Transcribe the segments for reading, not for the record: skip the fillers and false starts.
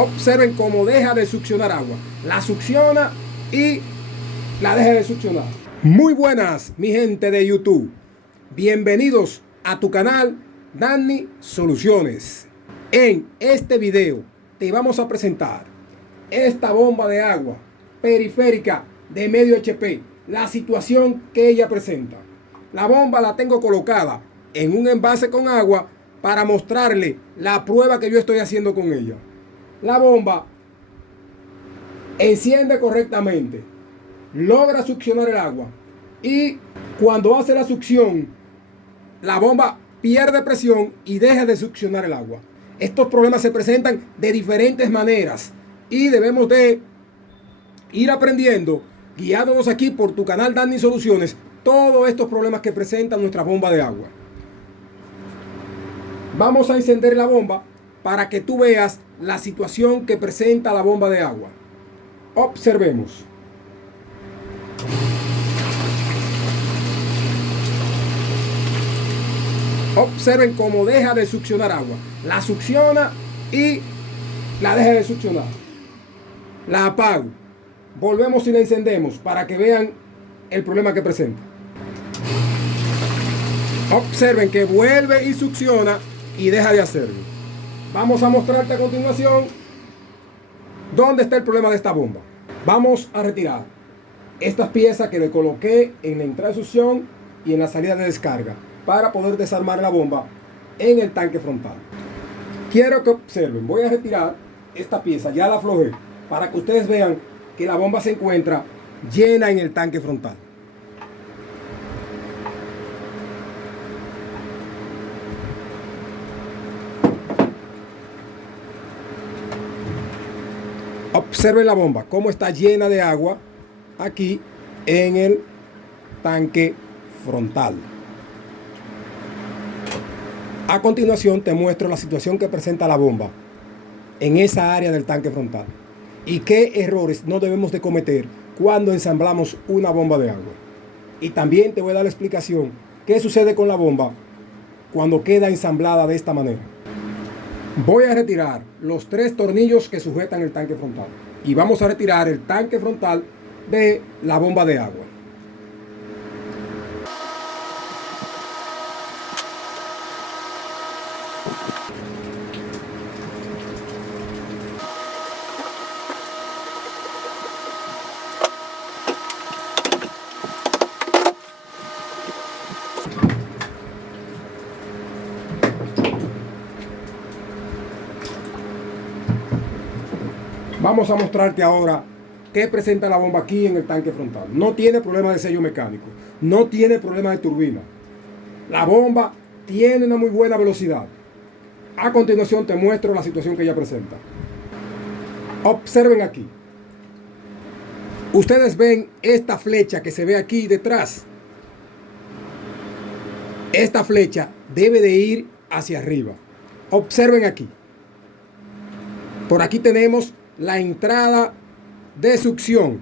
Observen cómo deja de succionar agua. La succiona y la deja de succionar. Muy buenas, mi gente de YouTube. Bienvenidos a tu canal Danny Soluciones. En este video te vamos a presentar esta bomba de agua periférica de medio HP. La situación que ella presenta. La bomba la tengo colocada en un envase con agua para mostrarle la prueba que yo estoy haciendo con ella. La bomba enciende correctamente, logra succionar el agua y cuando hace la succión, la bomba pierde presión y deja de succionar el agua. Estos problemas se presentan de diferentes maneras y debemos de ir aprendiendo, guiándonos aquí por tu canal Danny Soluciones, todos estos problemas que presenta nuestra bomba de agua. Vamos a encender la bomba para que tú veas la situación que presenta la bomba de agua. Observemos. Observen cómo deja de succionar agua. La succiona y la deja de succionar. La apago. Volvemos y la encendemos para que vean el problema que presenta. Observen que vuelve y succiona y deja de hacerlo. Vamos a mostrarte a continuación dónde está el problema de esta bomba. Vamos a retirar estas piezas que le coloqué en la entrada de succión y en la salida de descarga para poder desarmar la bomba en el tanque frontal. Quiero que observen, voy a retirar esta pieza, ya la aflojé, para que ustedes vean que la bomba se encuentra llena en el tanque frontal. Observen la bomba, cómo está llena de agua aquí en el tanque frontal. A continuación te muestro la situación que presenta la bomba en esa área del tanque frontal y qué errores no debemos de cometer cuando ensamblamos una bomba de agua. Y también te voy a dar la explicación qué sucede con la bomba cuando queda ensamblada de esta manera. Voy a retirar los 3 tornillos que sujetan el tanque frontal y vamos a retirar el tanque frontal de la bomba de agua. Vamos a mostrarte ahora qué presenta la bomba aquí en el tanque frontal. No tiene problema de sello mecánico, no tiene problema de turbina. La bomba tiene una muy buena velocidad. A continuación te muestro la situación que ella presenta. Observen aquí. Ustedes ven esta flecha que se ve aquí detrás. Esta flecha debe de ir hacia arriba. Observen aquí. Por aquí tenemos la entrada de succión.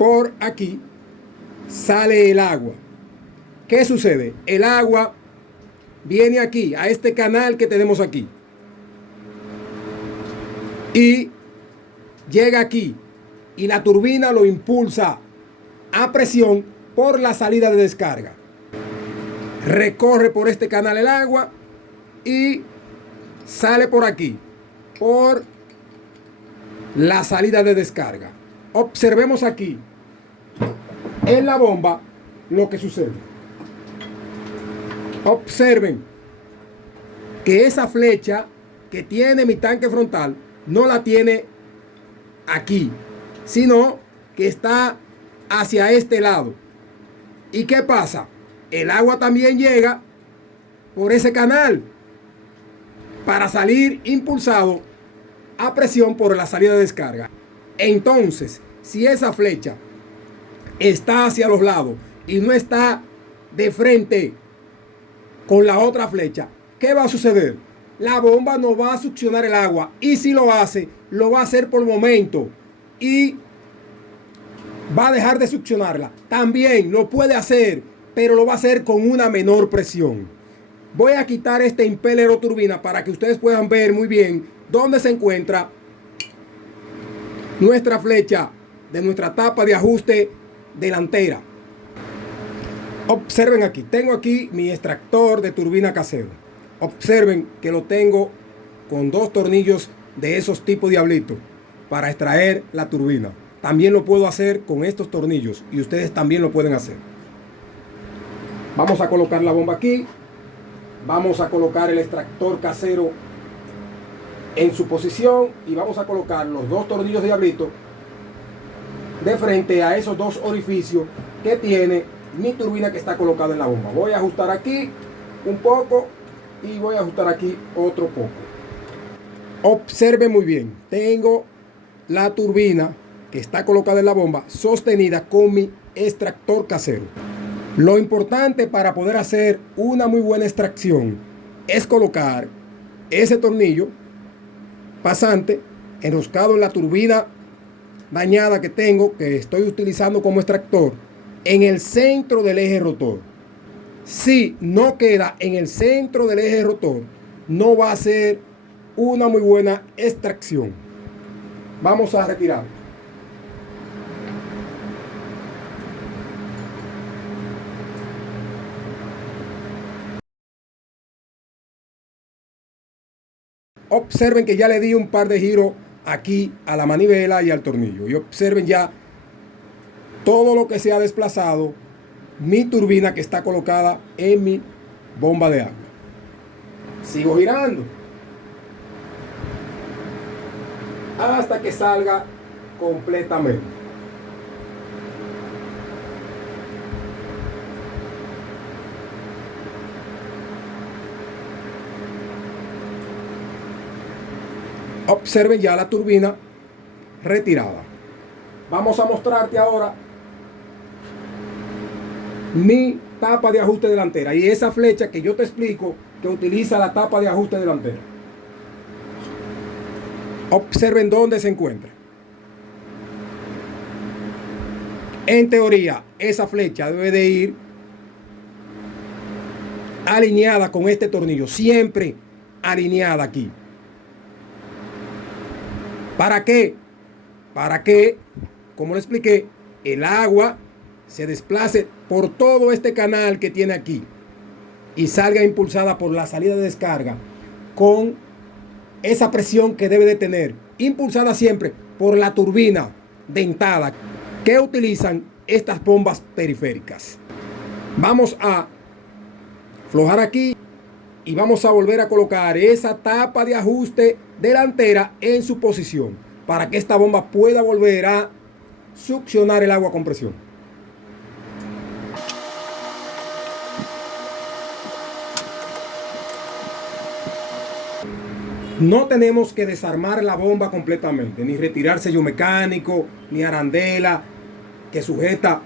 Por aquí sale el agua. ¿Qué sucede? El agua viene aquí, a este canal que tenemos aquí. Y llega aquí. Y la turbina lo impulsa a presión por la salida de descarga. Recorre por este canal el agua y sale por aquí, por la salida de descarga. Observemos aquí en la bomba lo que sucede. Observen que esa flecha que tiene mi tanque frontal no la tiene aquí, sino que está hacia este lado. ¿Y qué pasa? El agua también llega por ese canal para salir impulsado a presión por la salida de descarga. Entonces, si esa flecha está hacia los lados y no está de frente con la otra flecha, ¿qué va a suceder? La bomba no va a succionar el agua, y si lo hace, lo va a hacer por momento y va a dejar de succionarla. También lo puede hacer, pero lo va a hacer con una menor presión. Voy a quitar este impeller o turbina para que ustedes puedan ver muy bien donde se encuentra nuestra flecha de nuestra tapa de ajuste delantera. Observen aquí, tengo aquí mi extractor de turbina casero. Observen que lo tengo con 2 tornillos de esos tipos diablitos para extraer la turbina. También lo puedo hacer con estos tornillos y ustedes también lo pueden hacer. Vamos a colocar la bomba aquí. Vamos a colocar el extractor casero en su posición y vamos a colocar los 2 tornillos diablitos de frente a esos 2 orificios que tiene mi turbina que está colocada en la bomba. Voy a ajustar aquí un poco y voy a ajustar aquí otro poco. Observe muy bien, tengo la turbina que está colocada en la bomba sostenida con mi extractor casero. Lo importante para poder hacer una muy buena extracción es colocar ese tornillo pasante enroscado en la turbina dañada que tengo, que estoy utilizando como extractor, en el centro del eje rotor. Si no queda en el centro del eje rotor, no va a ser una muy buena extracción. Vamos a retirar. Observen que ya le di un par de giros aquí a la manivela y al tornillo. Y observen ya todo lo que se ha desplazado mi turbina que está colocada en mi bomba de agua. Sigo girando hasta que salga completamente. Observen ya la turbina retirada. Vamos a mostrarte ahora mi tapa de ajuste delantera y esa flecha que yo te explico que utiliza la tapa de ajuste delantera. Observen dónde se encuentra. En teoría, esa flecha debe de ir alineada con este tornillo, siempre alineada aquí. ¿Para qué? Para que, como le expliqué, el agua se desplace por todo este canal que tiene aquí y salga impulsada por la salida de descarga con esa presión que debe de tener, impulsada siempre por la turbina dentada que utilizan estas bombas periféricas. Vamos a aflojar aquí y vamos a volver a colocar esa tapa de ajuste delantera en su posición para que esta bomba pueda volver a succionar el agua con presión. No tenemos que desarmar la bomba completamente, ni retirar sello mecánico, ni arandela que sujeta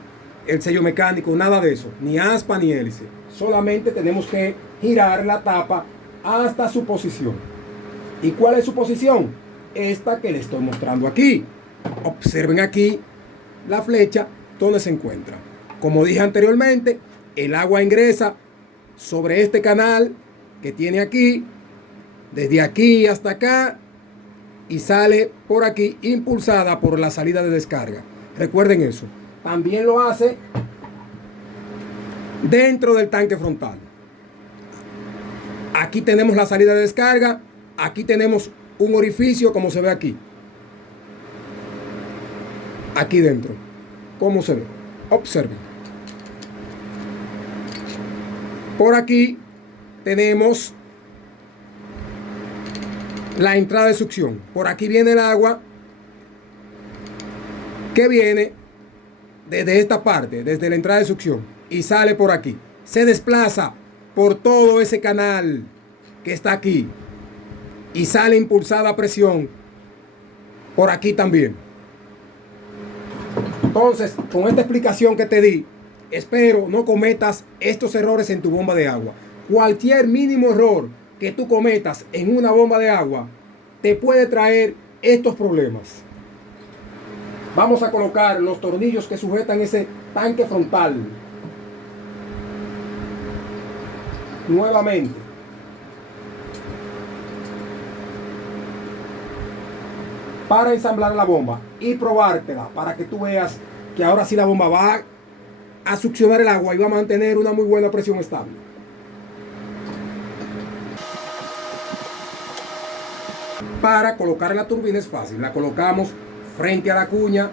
el sello mecánico, nada de eso, ni aspa ni hélice. Solamente tenemos que girar la tapa hasta su posición. ¿Y cuál es su posición? Esta que le estoy mostrando aquí. Observen aquí la flecha donde se encuentra. Como dije anteriormente, el agua ingresa sobre este canal que tiene aquí, desde aquí hasta acá, y sale por aquí impulsada por la salida de descarga. Recuerden eso. También lo hace dentro del tanque frontal. Aquí tenemos la salida de descarga. Aquí tenemos un orificio como se ve aquí. Aquí dentro. ¿Cómo se ve? Observen. Por aquí tenemos la entrada de succión. Por aquí viene el agua que viene desde esta parte, desde la entrada de succión, y sale por aquí. Se desplaza por todo ese canal que está aquí y sale impulsada a presión por aquí también. Entonces, con esta explicación que te di, espero no cometas estos errores en tu bomba de agua. Cualquier mínimo error que tú cometas en una bomba de agua te puede traer estos problemas. Vamos a colocar los tornillos que sujetan ese tanque frontal. Nuevamente. para ensamblar la bomba y probártela para que tú veas que ahora sí la bomba va a succionar el agua y va a mantener una muy buena presión estable. Para colocar la turbina es fácil, la colocamos frente a la cuña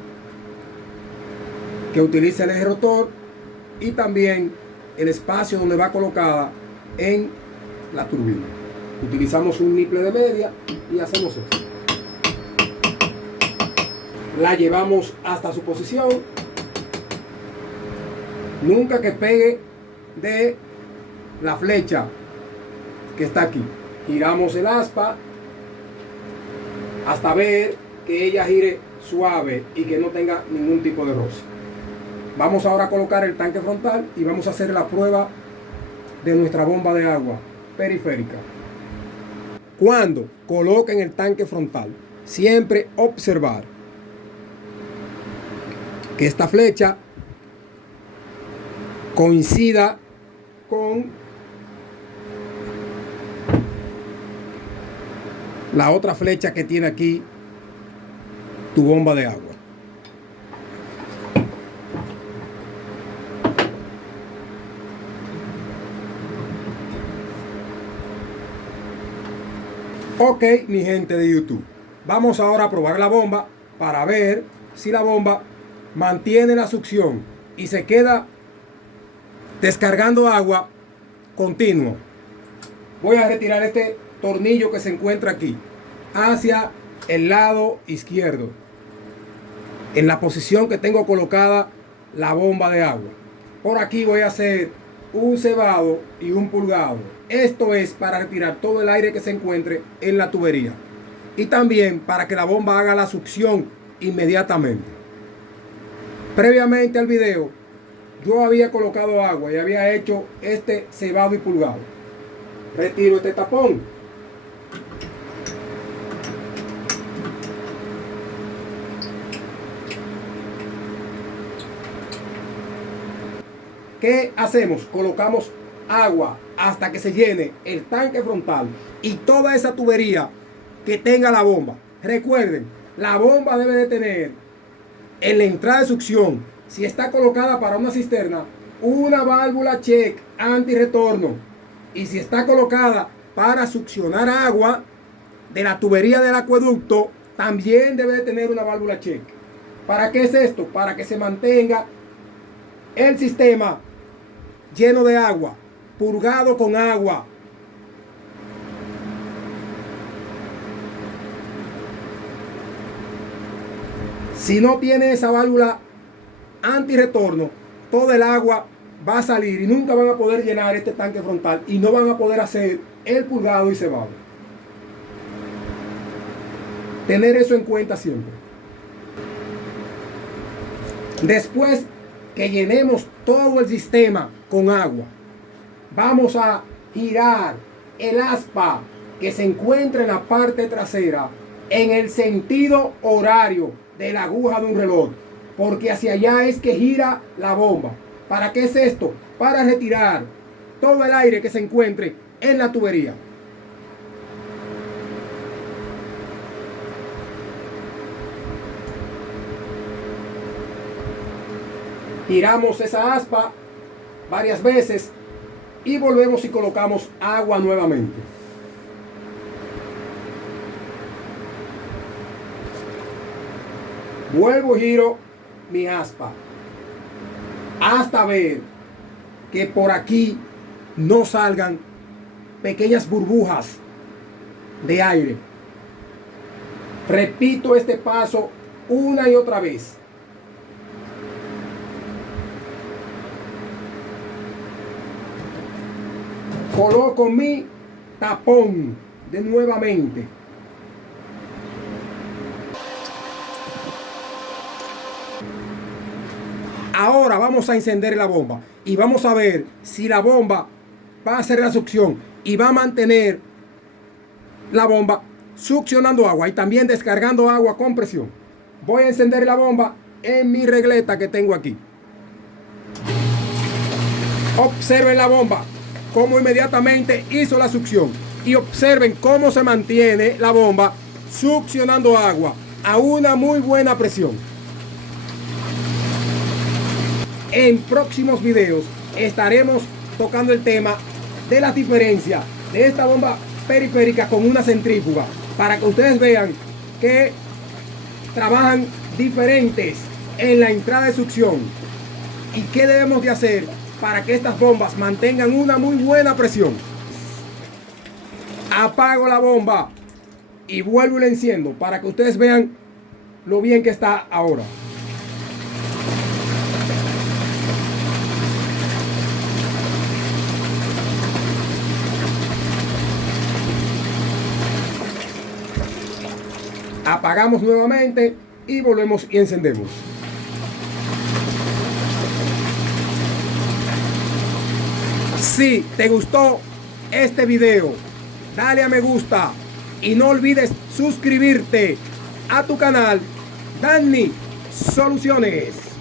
que utiliza el eje rotor y también el espacio donde va colocada en la turbina. Utilizamos un niple de media y hacemos esto. La llevamos hasta su posición, nunca que pegue de la flecha que está aquí. Giramos el aspa hasta ver que ella gire suave y que no tenga ningún tipo de roce. Vamos ahora a colocar el tanque frontal y vamos a hacer la prueba de nuestra bomba de agua periférica. Cuando coloquen el tanque frontal, siempre observar que esta flecha coincida con la otra flecha que tiene aquí tu bomba de agua. Ok, mi gente de YouTube, vamos ahora a probar la bomba para ver si la bomba mantiene la succión y se queda descargando agua continuo. Voy a retirar este tornillo que se encuentra aquí hacia el lado izquierdo, en la posición que tengo colocada la bomba de agua. Por aquí voy a hacer un cebado y un pulgado. Esto es para retirar todo el aire que se encuentre en la tubería y también para que la bomba haga la succión inmediatamente. Previamente al video yo había colocado agua y había hecho este cebado y pulgado. Retiro este tapón. ¿Qué hacemos? Colocamos agua hasta que se llene el tanque frontal y toda esa tubería que tenga la bomba. Recuerden, la bomba debe de tener en la entrada de succión, si está colocada para una cisterna, una válvula check anti-retorno. Y si está colocada para succionar agua de la tubería del acueducto, también debe de tener una válvula check. ¿Para qué es esto? Para que se mantenga el sistema lleno de agua, purgado con agua. Si no tiene esa válvula anti-retorno, todo el agua va a salir y nunca van a poder llenar este tanque frontal y no van a poder hacer el purgado y cebado. Tener eso en cuenta siempre. Después que llenemos todo el sistema con agua, vamos a girar el aspa que se encuentra en la parte trasera en el sentido horario de la aguja de un reloj, porque hacia allá es que gira la bomba. ¿Para qué es esto? Para retirar todo el aire que se encuentre en la tubería. Giramos esa aspa varias veces y volvemos y colocamos agua nuevamente. Vuelvo y giro mi aspa hasta ver que por aquí no salgan pequeñas burbujas de aire. Repito este paso una y otra vez. Coloco mi tapón de nuevamente. Ahora vamos a encender la bomba y vamos a ver si la bomba va a hacer la succión y va a mantener la bomba succionando agua y también descargando agua con presión. Voy a encender la bomba en mi regleta que tengo aquí. Observen la bomba, cómo inmediatamente hizo la succión. Y observen cómo se mantiene la bomba succionando agua a una muy buena presión. En próximos videos estaremos tocando el tema de la diferencia de esta bomba periférica con una centrífuga, para que ustedes vean que trabajan diferentes en la entrada de succión y qué debemos de hacer para que estas bombas mantengan una muy buena presión. Apago la bomba y vuelvo y la enciendo para que ustedes vean lo bien que está ahora. Apagamos nuevamente y volvemos y encendemos. Si te gustó este video, dale a me gusta y no olvides suscribirte a tu canal Danny Soluciones.